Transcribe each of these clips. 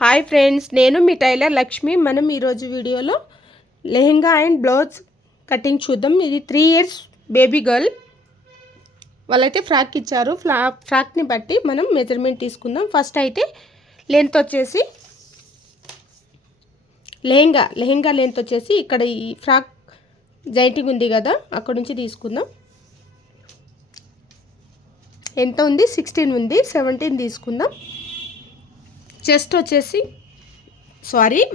Hi friends, నేను మీ టైలర్ లక్ష్మి. మనం ఈరోజు వీడియోలో లెహెంగా అండ్ బ్లౌజ్ కటింగ్ చూద్దాం. ఇది 3 years బేబీ గర్ల్. వాళ్ళైతే ఫ్రాక్ ఇచ్చారు. ఫ్రాక్ని బట్టి మనం మెజర్మెంట్ తీసుకుందాం. ఫస్ట్ అయితే లెంత్ వచ్చేసి లెహెంగా లెంత్ వచ్చేసి ఇక్కడ ఈ ఫ్రాక్ జాయింటింగ్ ఉంది కదా, అక్కడ నుంచి తీసుకుందాం. ఎంత ఉంది? 16 ఉంది. 17 తీసుకుందాం. చెస్ట్ వచ్చేసి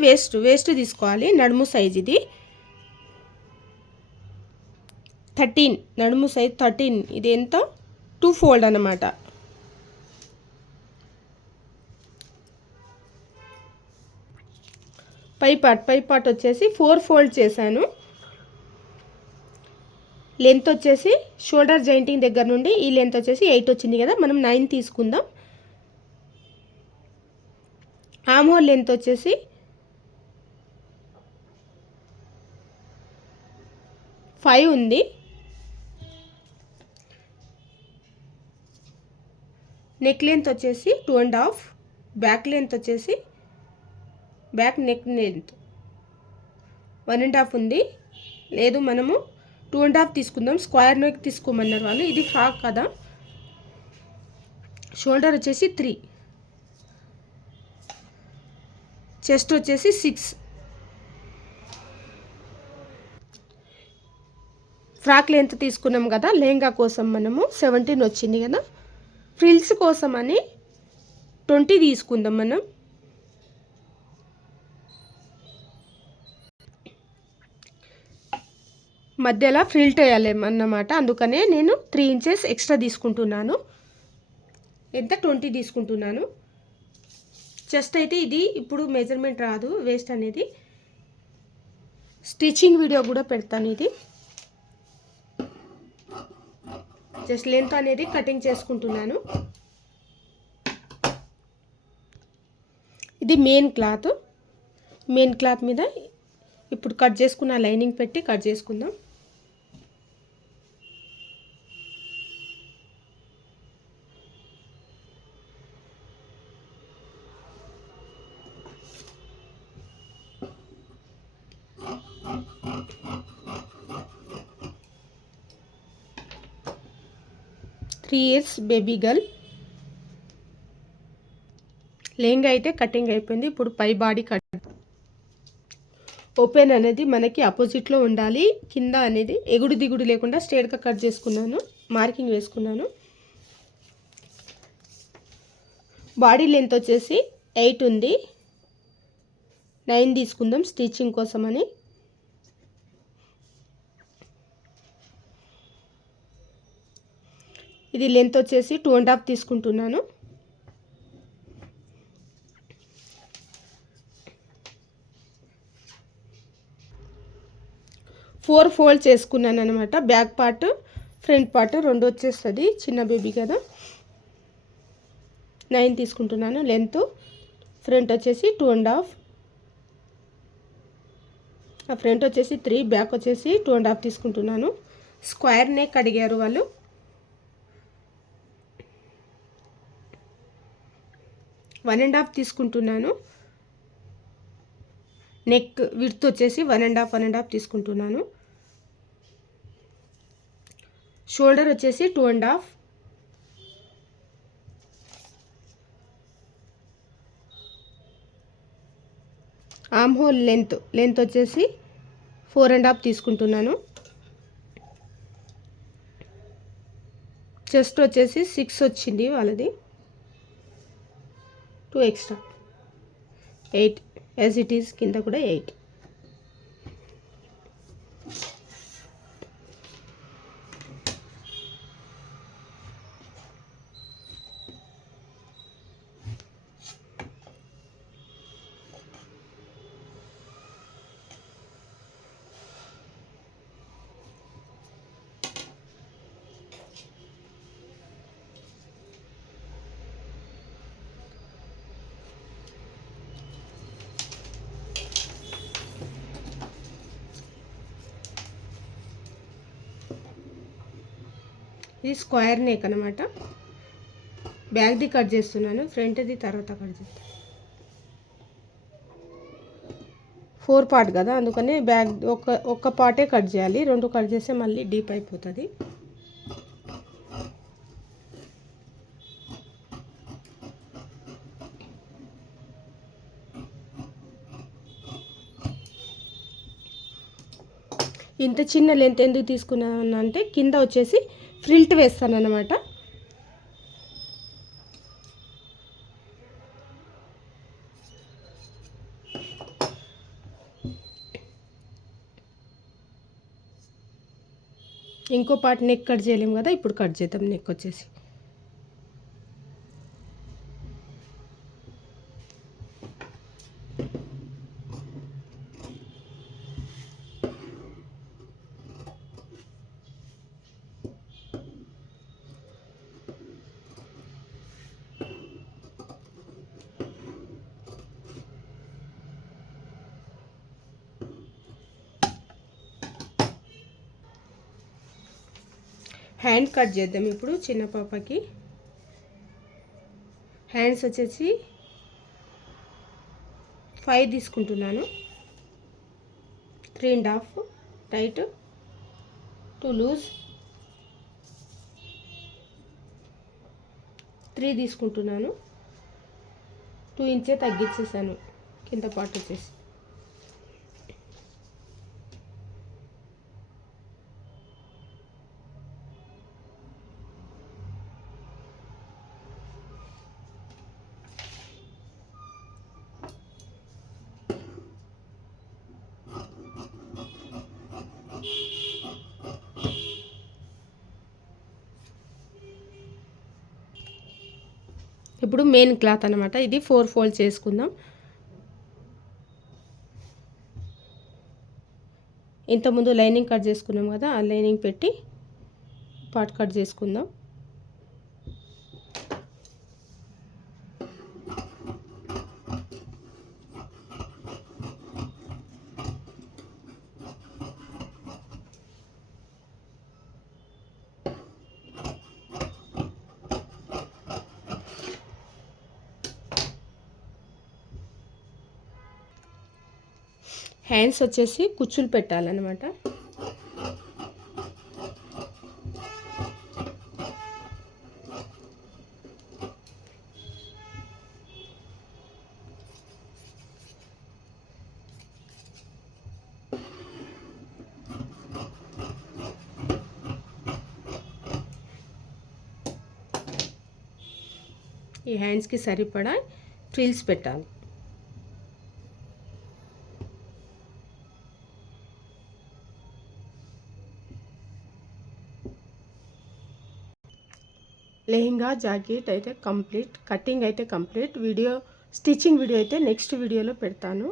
వేస్ట్ తీసుకోవాలి. నడుము సైజ్ ఇది 13, నడుము సైజ్ 13. ఇది ఎంత? 2 fold అన్నమాట. పై పార్ట్ వచ్చేసి 4 fold చేశాను. లెంత్ వచ్చేసి షోల్డర్ జాయింటింగ్ దగ్గర నుండి ఈ లెంత్ వచ్చేసి 8 వచ్చింది కదా, మనం 9 తీసుకుందాం. ఆర్మ్ హోల్ లెంత్ వచ్చేసి 5 ఉంది. నెక్ లెంత్ వచ్చేసి 2.5. బ్యాక్ లెంత్ వచ్చేసి బ్యాక్ నెక్ లెంత్ 1.5 ఉంది. లేదు, మనము 2.5 తీసుకుందాం. స్క్వేర్ నెక్ తీసుకోమన్నారు వాళ్ళు. ఇది ఫ్రాక్ కదా. షోల్డర్ వచ్చేసి 3. చెస్ట్ వచ్చేసి 6. ఫ్రాక్ లెంత్ తీసుకున్నాం కదా, లెహంగా కోసం మనము 17 వచ్చింది కదా. ఫ్రిల్స్ కోసం అని 20 తీసుకుందాం మనం. మధ్యలో ఫ్రిల్ట్ వేయాలి అన్నమాట. అందుకనే నేను 3 inches ఎక్స్ట్రా తీసుకుంటున్నాను. ఎంత? 20 తీసుకుంటున్నాను. చెస్ట్ అయితే ఇది ఇప్పుడు మెజర్మెంట్ రాదు, వేస్ట్ అనేది. స్టిచ్చింగ్ వీడియో కూడా పెడతాను. ఇది జస్ట్ లెంత్ అనేది కటింగ్ చేసుకుంటున్నాను. ఇది మెయిన్ క్లాత్ మీద ఇప్పుడు కట్ చేసుకున్న లైనింగ్ పెట్టి కట్ చేసుకుందాం. Three years baby girl. Lehenga అయితే కటింగ్ అయిపోయింది. ఇప్పుడు పై బాడీ కట్. ఓపెన్ అనేది మనకి ఆపోజిట్లో ఉండాలి. కింద అనేది ఎగుడు దిగుడు లేకుండా స్ట్రేట్గా కట్ చేసుకున్నాను. మార్కింగ్ వేసుకున్నాను. బాడీ లెంత్ వచ్చేసి 8 ఉంది. 9 తీసుకుందాం స్టిచ్చింగ్ కోసమని. ఇది లెంత్ వచ్చేసి 2.5 తీసుకుంటున్నాను. ఫోర్ ఫోల్డ్ చేసుకున్నాను అనమాట. బ్యాక్ పార్ట్, ఫ్రంట్ పార్ట్ రెండు వచ్చేస్తుంది. చిన్న బేబీ కదా. 9 తీసుకుంటున్నాను లెంత్. ఫ్రంట్ వచ్చేసి 2.5. ఫ్రంట్ వచ్చేసి 3, బ్యాక్ వచ్చేసి 2.5 తీసుకుంటున్నాను. స్క్వేర్ నెక్ అడిగారు వాళ్ళు. 1.5 తీసుకుంటున్నాను. నెక్ విడ్త్ వచ్చేసి 1.5 తీసుకుంటున్నాను. షోల్డర్ వచ్చేసి 2.5. ఆర్మ్ హోల్ లెంత్ వచ్చేసి 4.5 తీసుకుంటున్నాను. చెస్ట్ వచ్చేసి 6 వచ్చింది వాళ్ళది. 2 ఎక్స్ట్రా 8 యాజ్ ఇట్ ఈస్. కింద కూడా 8. ఇది స్క్వేర్ నెక్ అనమాట. బ్యాక్ది కట్ చేస్తున్నాను, ఫ్రంట్ది తర్వాత కట్ చేస్తాను. 4 పార్ట్ కదా, అందుకని బ్యాక్ ఒక్క పార్టే కట్ చేయాలి. 2 కట్ చేస్తే మళ్ళీ డీప్ అయిపోతుంది. ఇంత చిన్న లెంత్ ఎందుకు తీసుకున్నాను అంటే కింద వచ్చేసి ఫ్రిల్ట్ వేస్తాను అన్నమాట. ఇంకో పార్ట్ నెక్ కట్ చేయలేము కదా, ఇప్పుడు కట్ చేద్దాం. నెక్ వచ్చేసి హ్యాండ్ కట్ చేద్దాం. ఇప్పుడు చిన్న పాపకి హ్యాండ్స్ వచ్చేసి 5 తీసుకుంటున్నాను. 3.5 టైట్, 2 లూజ్, 3 తీసుకుంటున్నాను. 2 ఇంచే తగ్గించేసాను కింద పార్ట్ వచ్చేసి. ఇప్పుడు మెయిన్ క్లాత్ అనమాట, ఇది 4 ఫోల్డ్ చేసుకుందాం. ఇంతకుముందు లైనింగ్ కట్ చేసుకున్నాం కదా, ఆ లైనింగ్ పెట్టి పార్ట్ కట్ చేసుకుందాం. హ్యాండ్స్ వచ్చేసి కుచ్చులు పెట్టాలన్నమాట. ఈ హ్యాండ్స్కి సరిపడా ఫ్రిల్స్ పెట్టాలి. లెహంగా జాకెట్ అయితే కంప్లీట్, కటింగ్ అయితే కంప్లీట్. స్టిచ్చింగ్ వీడియో అయితే నెక్స్ట్ వీడియోలో పెడతాను.